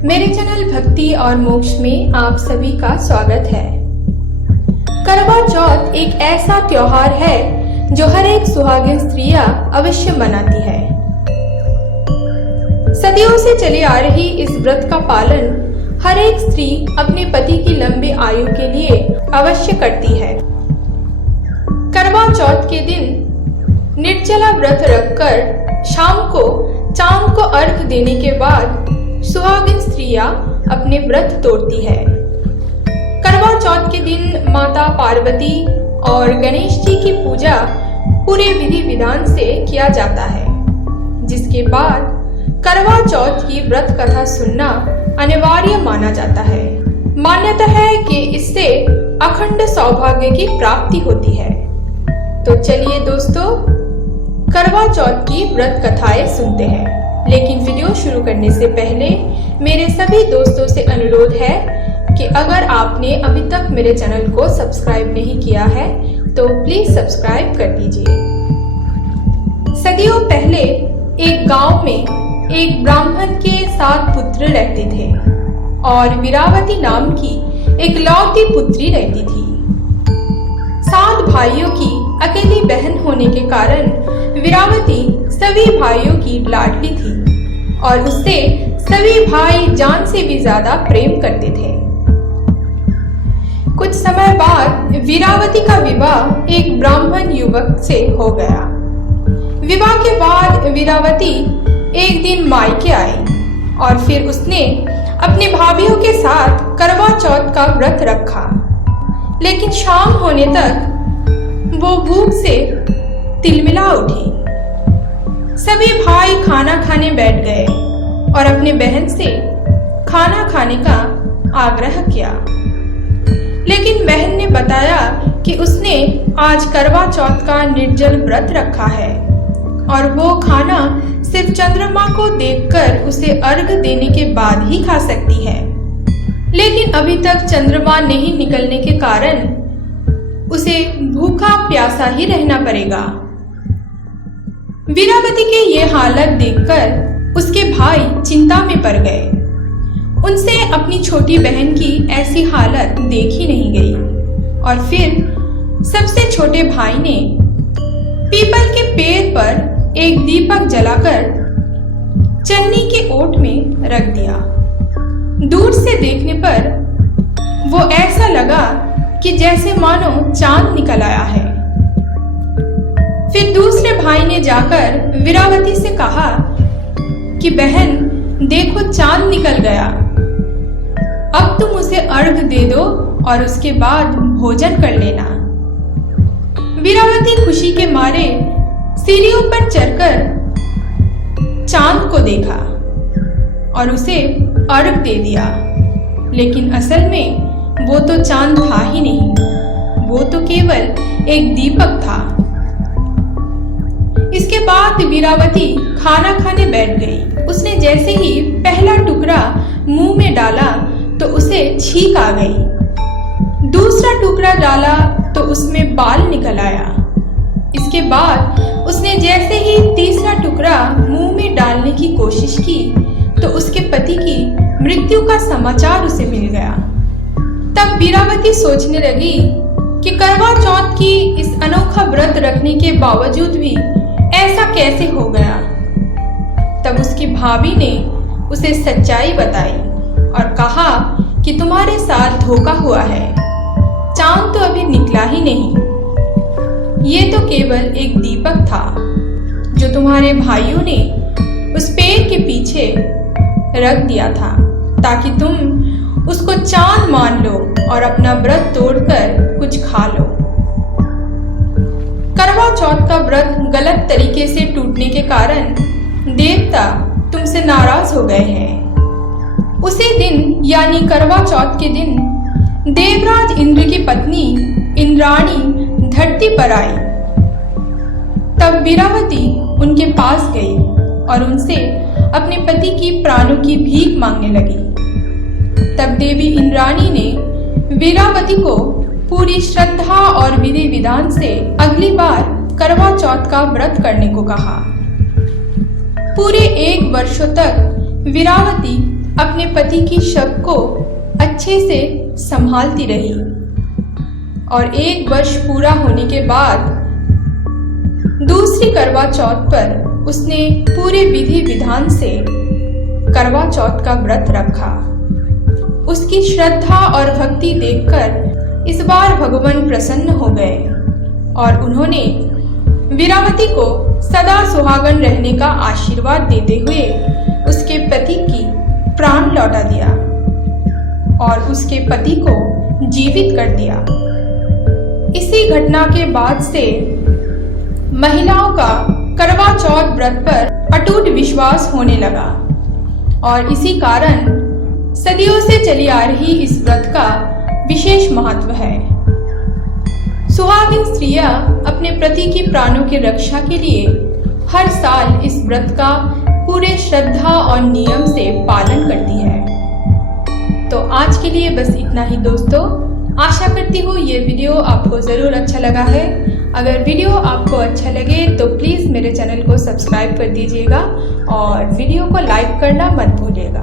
मेरे चैनल भक्ति और मोक्ष में आप सभी का स्वागत है। करवा चौथ एक ऐसा त्योहार है जो हर एक सुहागिन स्त्रियां अवश्य मनाती है। सदियों से चले आ रही इस व्रत का पालन हर एक स्त्री अपने पति की लंबी आयु के लिए अवश्य करती है। करवा चौथ के दिन निर्जला व्रत रखकर शाम को चांद को अर्घ देने के बाद सुहागिन स्त्रियां अपने व्रत तोड़ती है। करवा चौथ के दिन माता पार्वती और गणेश जी की पूजा पूरे विधि विधान से किया जाता है, जिसके बाद करवा चौथ की व्रत कथा सुनना अनिवार्य माना जाता है। मान्यता है कि इससे अखंड सौभाग्य की प्राप्ति होती है। तो चलिए दोस्तों, करवा चौथ की व्रत कथाएं सुनते हैं। लेकिन वीडियो शुरू करने से पहले मेरे सभी दोस्तों से अनुरोध है कि अगर आपने अभी तक मेरे चैनल को सब्सक्राइब नहीं किया है तो प्लीज सब्सक्राइब कर दीजिए। सदियों पहले एक गांव में एक ब्राह्मण के 7 पुत्र रहते थे और वीरावती नाम की एक लौती पुत्री रहती थी। 7 भाइयों की अकेली बहन होने के कारण वीरावती सभी भाइयों की लाडली थी और उससे सभी भाई जान से भी ज्यादा प्रेम करते थे। कुछ समय बाद वीरावती का विवाह एक ब्राह्मण युवक से हो गया। विवाह के बाद वीरावती एक दिन मायके आई और फिर उसने अपने भाभियों के साथ करवा चौथ का व्रत रखा। लेकिन शाम होने तक वो भूख से तिलमिला उठी। सभी भाई खाना खाने बैठ गए और अपने बहन से खाना खाने का आग्रह किया। लेकिन बहन ने बताया कि उसने आज करवा चौथ का निर्जल व्रत रखा है और वो खाना सिर्फ चंद्रमा को देखकर उसे अर्घ देने के बाद ही खा सकती है। लेकिन अभी तक चंद्रमा नहीं निकलने के कारण उसे भूखा प्यासा ही रहना पड़ेगा। वीरावती के ये हालत देखकर उसके भाई चिंता में पड़ गए। उनसे अपनी छोटी बहन की ऐसी हालत देखी नहीं गई और फिर सबसे छोटे भाई ने पीपल के पेड़ पर एक दीपक जलाकर चन्नी के ओट में रख दिया। दूर से देखने पर वो ऐसा लगा कि जैसे मानो चांद निकल आया है। फिर दूसरे भाई ने जाकर वीरावती से कहा कि बहन देखो, चांद निकल गया, अब तुम उसे अर्घ दे दो और उसके बाद भोजन कर लेना। वीरावती खुशी के मारे सीढ़ियों पर चढ़कर चांद को देखा और उसे अर्घ दे दिया। लेकिन असल में वो तो चांद था ही नहीं, वो तो केवल एक दीपक था। इसके बाद वीरावती खाना खाने बैठ गई। उसने जैसे ही पहला टुकड़ा मुंह में डाला तो उसे छींक आ गई। दूसरा टुकड़ा डाला तो उसमें बाल निकल आया। इसके बाद उसने जैसे ही तीसरा टुकड़ा मुंह में डालने की कोशिश की तो उसके पति की मृत्यु का समाचार उसे मिल गया। तब वीरावती सोचने लगी कि करवा चौथ की इस अनोखा व्रत रखने के बावजूद भी ऐसा कैसे हो गया। तब उसकी भाभी ने उसे सच्चाई बताई और कहा कि तुम्हारे साथ धोखा हुआ है, चांद तो अभी निकला ही नहीं, ये तो केवल एक दीपक था जो तुम्हारे भाइयों ने उस पेड़ के पीछे रख दिया था ताकि तुम उसको चांद मान लो और अपना व्रत तोड़कर कुछ खा लो। करवा चौथ का व्रत गलत तरीके से टूटने के कारण देवता तुमसे नाराज हो गए हैं। उसी दिन यानी करवा चौथ के दिन देवराज इंद्र की पत्नी इंद्राणी धरती पर आई। तब वीरावती उनके पास गई और उनसे अपने पति की प्राणों की भीख मांगने लगी। तब देवी इंद्राणी ने वीरावती को पूरी श्रद्धा और विधि विधान से अगली बार करवा चौथ का व्रत करने को कहा। पूरे 1 वर्षों तक वीरावती अपने पति की शव को अच्छे से संभालती रही और 1 वर्ष पूरा होने के बाद दूसरी करवा चौथ पर उसने पूरे विधि विधान से करवा चौथ का व्रत रखा। उसकी श्रद्धा और भक्ति देखकर इस बार भगवान प्रसन्न हो गए और उन्होंने वीरावती को सदा सुहागन रहने का आशीर्वाद देते हुए उसके पति की प्राण लौटा दिया और उसके पति को जीवित कर दिया। इसी घटना के बाद से महिलाओं का करवा चौथ व्रत पर अटूट विश्वास होने लगा और इसी कारण सदियों से चली आ रही इस व्रत का विशेष महत्व है। सुहागिन स्त्रियां अपने पति की प्राणों की रक्षा के लिए हर साल इस व्रत का पूरे श्रद्धा और नियम से पालन करती है। तो आज के लिए बस इतना ही दोस्तों। आशा करती हूँ ये वीडियो आपको ज़रूर अच्छा लगा है। अगर वीडियो आपको अच्छा लगे तो प्लीज़ मेरे चैनल को सब्सक्राइब कर दीजिएगा और वीडियो को लाइक करना मत भूलिएगा।